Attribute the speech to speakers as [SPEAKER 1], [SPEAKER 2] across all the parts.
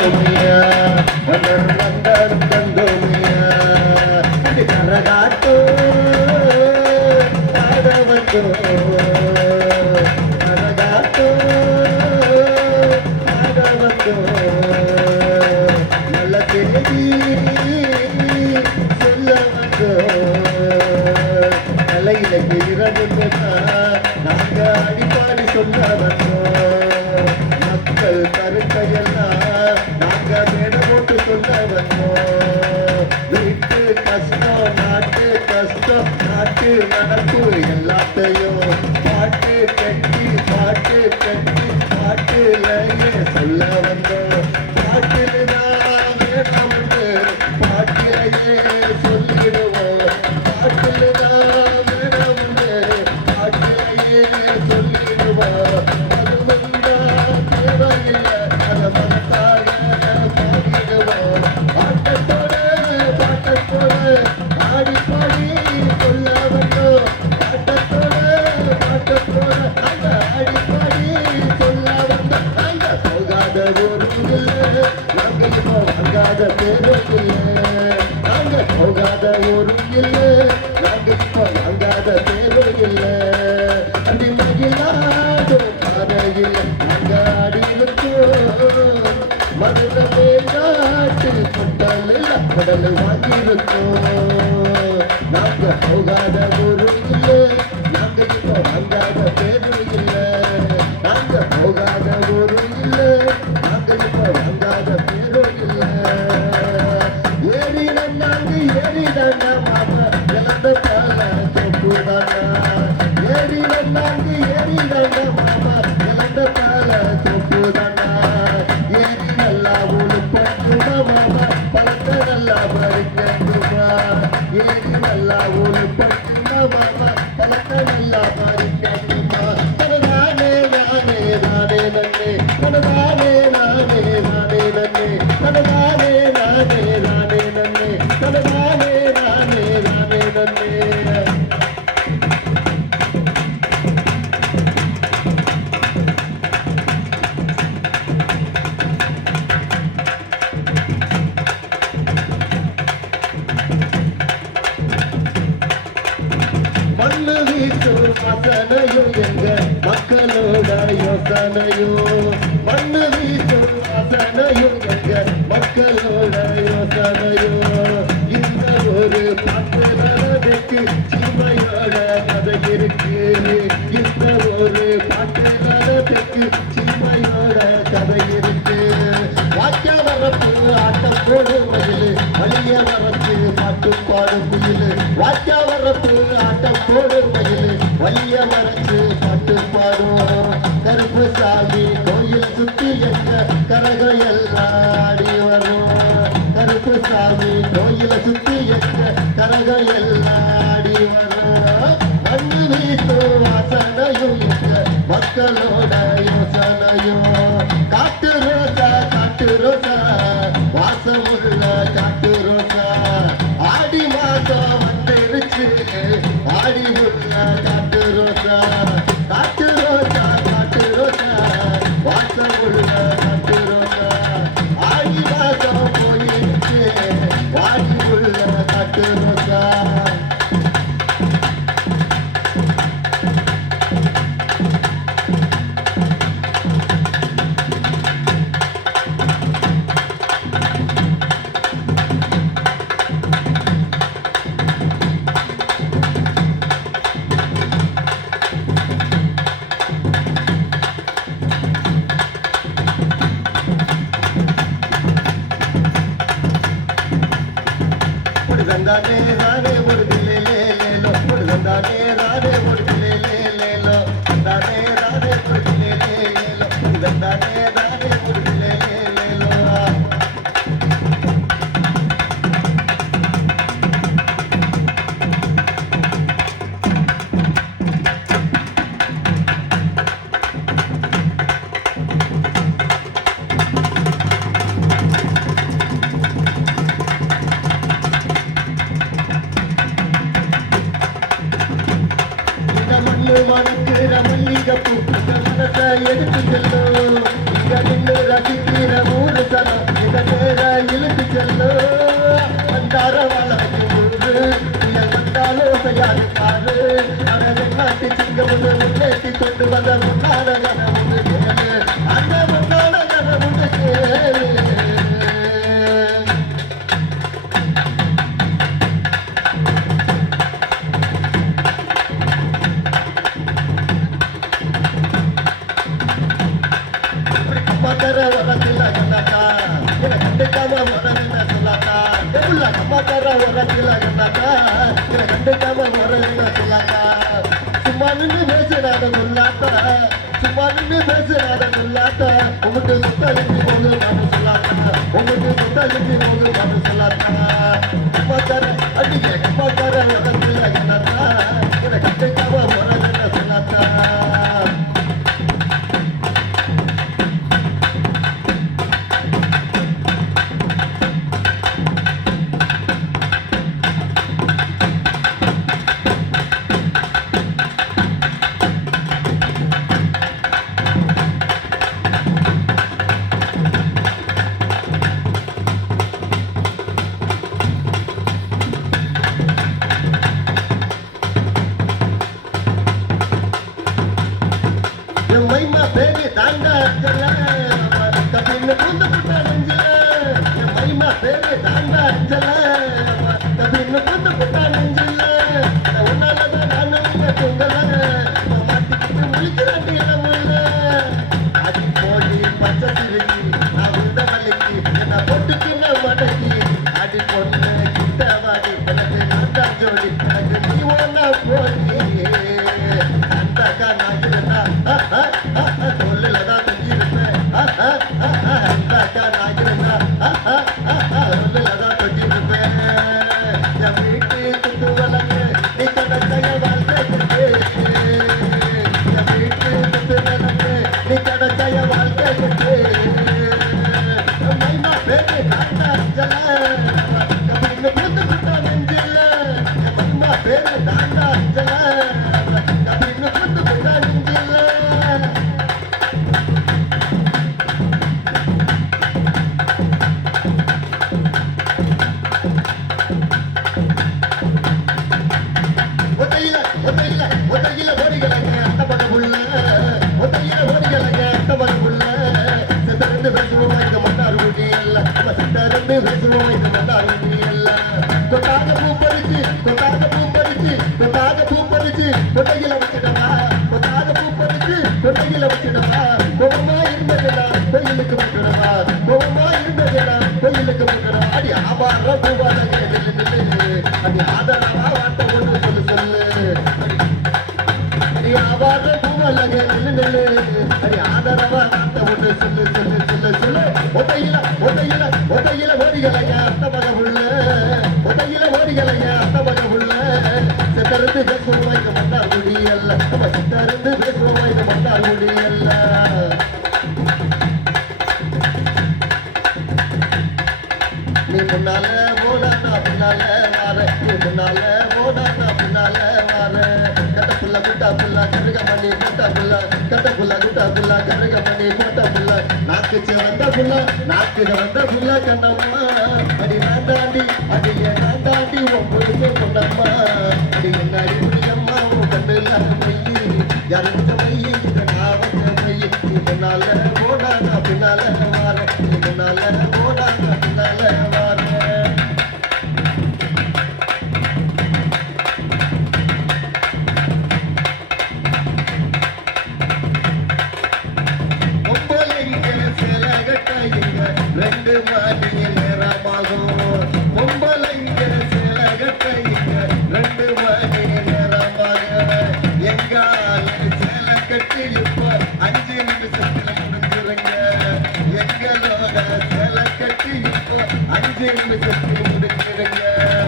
[SPEAKER 1] Oh Yeah. love and கதையில் அங்காடிவுக்கு மதுரவே நாட்டில் கொண்டால் கடலை வாங்கியிருக்கோம். நாங்கள் போகாத ஒரு வாசனையோ எங்க மக்களோட யோசனையோ மண்ணு வீசும் வாசனையோ எங்க மக்களோட யோசனையோ இந்த ஒரு பாட்டு நடந்துக்கு சீமையோட கதை இருக்கு. இந்த ஒரு பாட்டு நடந்துக்கு சீமையோட கதை இருக்கு. வாக்கிய வரப்பு ஆட்டம் போடு மயில் வலிய வரப்பு பாட்டு பாடும் மயில் வாக்கிய வரப்பு ஆட்டம் போடு கரகையல்லாடி வரும். கருப்பு சாமி கோயில சுத்தி எங்க? கரகையல்லாடி வரும். அங்கு வீட்டு வாசனையும் மக்களோட ఒడిదందానే రానే ఒడిదిలే లేలో ఒడిదందానే రానే ఒడిదిలే பேசுறாத உமக்கு முத்தளிக்கு உங்க மனசுலாக உமக்கு முத்தளிக்கு உங்க கோயில விட்டுடவா கோபமா இருந்ததுடா கோயிலுக்கு விட்டுடவா கோபமா இருந்ததுடா கோயிலுக்கு விட்டுடவா அடி ஆபார பூவாத அடி ஆதரவா வார்த்தை ஒன்று சொல்லு சொல்லு. அடி ஆபார பூவலக நெல்லு நெல்லு அடி ஆதரவா வார்த்தை ஒன்று சொல்லு சொல்லு சொல்லு சொல்லு. ஒதையில ஒதையில ஒதையில ஓடிகளையா அத்தமக உள்ள ஒதையில ஓடிகளையா அத்தமக நாக்கு வந்த புள்ள நாக்கு வந்த புள்ள கண்ணம்மா. அடி நான் தாண்டி அடி நான் தாண்டி உன் பொழுது பொண்ணம்மா அடி என்ன அடிப்படியம்மா உன் கண்ணில் மையி. இறந்த மையி இதை நான் வந்த மையி முன்னால போனா நான் பின்னால
[SPEAKER 2] Thank you.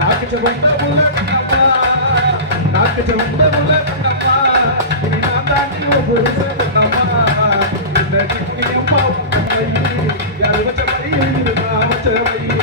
[SPEAKER 2] నాకు చెబుతా బుల్ల కన్నప్ప నాకు చెబుతా బుల్ల కన్నప్ప ఇది నా దాన్ని ఓ బుల్ల కన్నప్ప ఇది నీకు ఏం పాపం అయ్యి యారు వచ్చమయ్యి రావచ్చమయ్యి